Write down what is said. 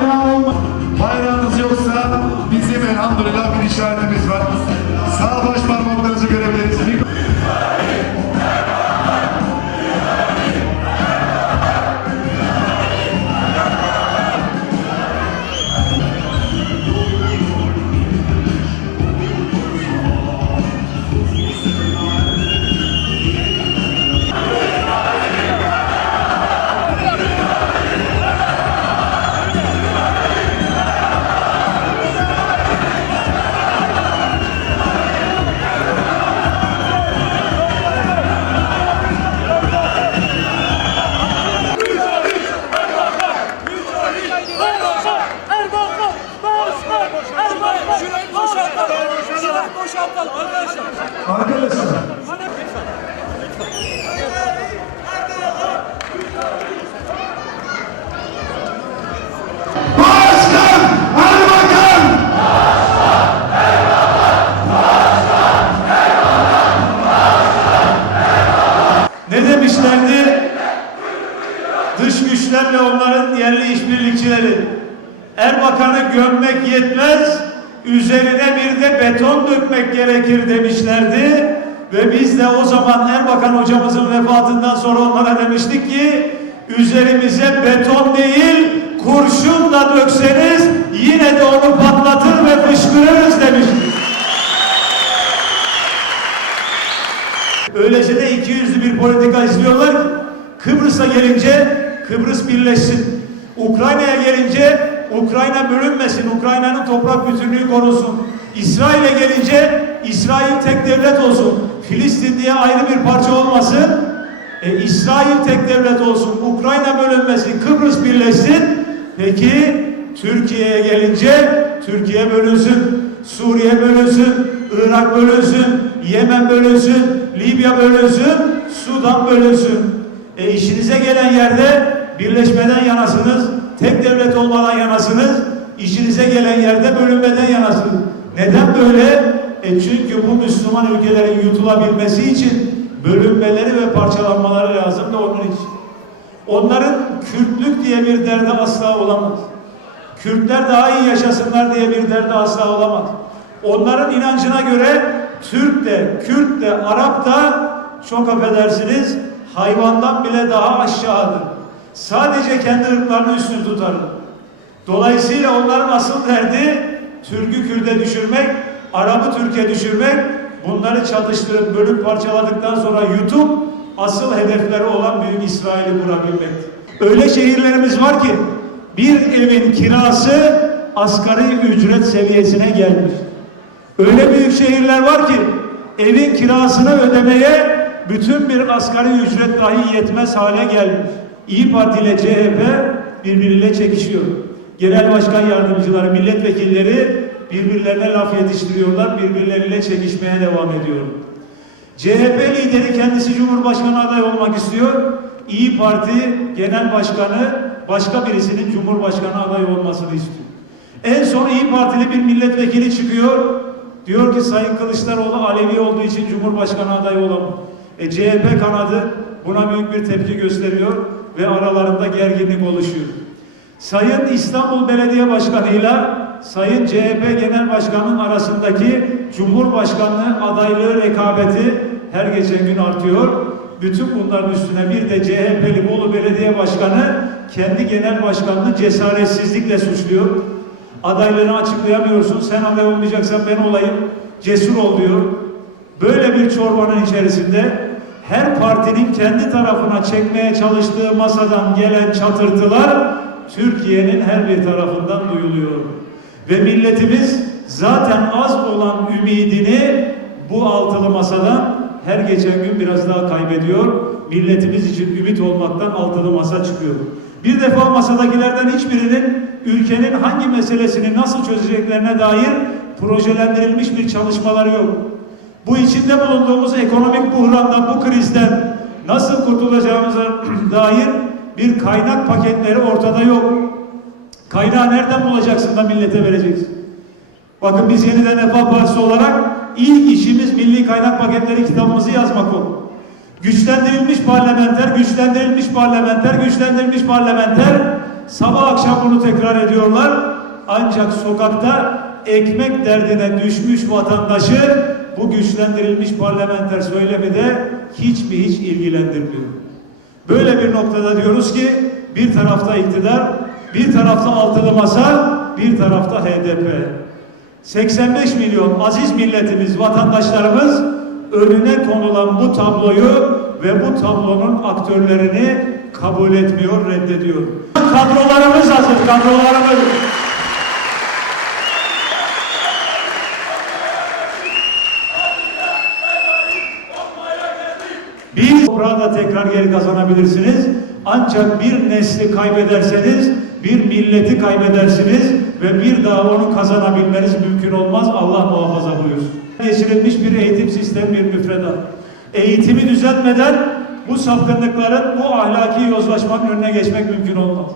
Bayrağı olma. Bayrağınız yoksa bizim elhamdülillah bir işaretimiz var. Arkadaşlar. Ne demişlerdi? Dış güçler ve onların yerli işbirlikçileri. Erbakan'ı gömmek yetmez, üzerine bir de beton dökmek gerekir demişlerdi. Ve biz de o zaman Erbakan hocamızın vefatından sonra onlara demiştik ki üzerimize beton değil kurşun da dökseniz yine de onu patlatır ve fışkırırız demiştik. Öylece de iki yüzlü bir politika izliyorlar. Kıbrıs'a gelince Kıbrıs birleşsin. Ukrayna'ya gelince Ukrayna bölünmesin. Ukrayna'nın toprak bütünlüğü korusun. İsrail'e gelince İsrail tek devlet olsun. Filistin diye ayrı bir parça olmasın. E, İsrail tek devlet olsun. Ukrayna bölünmesin. Kıbrıs birleşsin. Peki Türkiye'ye gelince Türkiye bölünsün. Suriye bölünsün. Irak bölünsün. Yemen bölünsün. Libya bölünsün. Sudan bölünsün. E işinize gelen yerde birleşmeden yanasınız. Tek devlet olmadan yanasınız. İşinize gelen yerde bölünmeden yanasınız. Neden böyle? E çünkü bu Müslüman ülkelerin yutulabilmesi için bölünmeleri ve parçalanmaları lazım da onun için. Onların Kürtlük diye bir derdi asla olamaz. Kürtler daha iyi yaşasınlar diye bir derdi asla olamaz. Onların inancına göre Türk de, Kürt de, Arap da çok affedersiniz hayvandan bile daha aşağıdır. Sadece kendi ırklarını üstün tutarlar. Dolayısıyla onların asıl derdi Türk'ü Kürt'e düşürmek, Arap'ı Türkiye düşürmek, bunları çatıştırıp bölüp parçaladıktan sonra yutup asıl hedefleri olan Büyük İsrail'i kurabilmektir. Öyle şehirlerimiz var ki bir evin kirası asgari ücret seviyesine gelmiş. Öyle büyük şehirler var ki evin kirasını ödemeye bütün bir asgari ücret dahi yetmez hale gelmiş. İyi Parti ile CHP birbiriyle çekişiyor. Genel başkan yardımcıları, milletvekilleri birbirlerine laf yetiştiriyorlar, birbirleriyle çekişmeye devam ediyor. CHP lideri kendisi Cumhurbaşkanı adayı olmak istiyor. İyi Parti Genel Başkanı başka birisinin Cumhurbaşkanı adayı olmasını istiyor. En son İyi Partili bir milletvekili çıkıyor. Diyor ki Sayın Kılıçdaroğlu Alevi olduğu için Cumhurbaşkanı adayı olamaz. E, CHP kanadı buna büyük bir tepki gösteriyor ve aralarında gerginlik oluşuyor. Sayın İstanbul Belediye Başkanı'yla Sayın CHP Genel Başkanı'nın arasındaki Cumhurbaşkanlığı adaylığı rekabeti her geçen gün artıyor. Bütün bunların üstüne bir de CHP'li Bolu Belediye Başkanı kendi genel başkanını cesaretsizlikle suçluyor. Adaylığını açıklayamıyorsun, sen aday olmayacaksan ben olayım, cesur ol diyor. Böyle bir çorbanın içerisinde her partinin kendi tarafına çekmeye çalıştığı masadan gelen çatırtılar Türkiye'nin her bir tarafından duyuluyor. Ve milletimiz zaten az olan ümidini bu altılı masadan her geçen gün biraz daha kaybediyor. Milletimiz için ümit olmaktan altılı masa çıkıyor. Bir defa masadakilerden hiçbirinin ülkenin hangi meselesini nasıl çözeceklerine dair projelendirilmiş bir çalışmaları yok. Bu içinde bulunduğumuz ekonomik buhrandan, bu krizden nasıl kurtulacağımıza dair bir kaynak paketleri ortada yok. Kaynağı nereden bulacaksın da millete vereceksin? Bakın biz yeniden Refah Partisi olarak ilk işimiz milli kaynak paketleri kitabımızı yazmak oldu. Güçlendirilmiş parlamenter, güçlendirilmiş parlamenter, güçlendirilmiş parlamenter sabah akşam bunu tekrar ediyorlar. Ancak sokakta ekmek derdine düşmüş vatandaşı bu güçlendirilmiş parlamenter söylemi de hiç mi hiç ilgilendirmiyor. Böyle bir noktada diyoruz ki bir tarafta iktidar, bir tarafta altılı masa, bir tarafta HDP. 85 milyon aziz milletimiz, vatandaşlarımız önüne konulan bu tabloyu ve bu tablonun aktörlerini kabul etmiyor, reddediyor. Kadrolarımız hazır, kadrolarımız. Biz toprağı da tekrar geri kazanabilirsiniz. Ancak bir nesli kaybederseniz bir milleti kaybedersiniz ve bir daha onu kazanabilmeniz mümkün olmaz. Allah muhafaza buyursun. Geçirilmiş bir eğitim sistemi, bir müfredat. Eğitimi düzeltmeden bu sapkınlıkların, bu ahlaki yozlaşmanın önüne geçmek mümkün olmaz.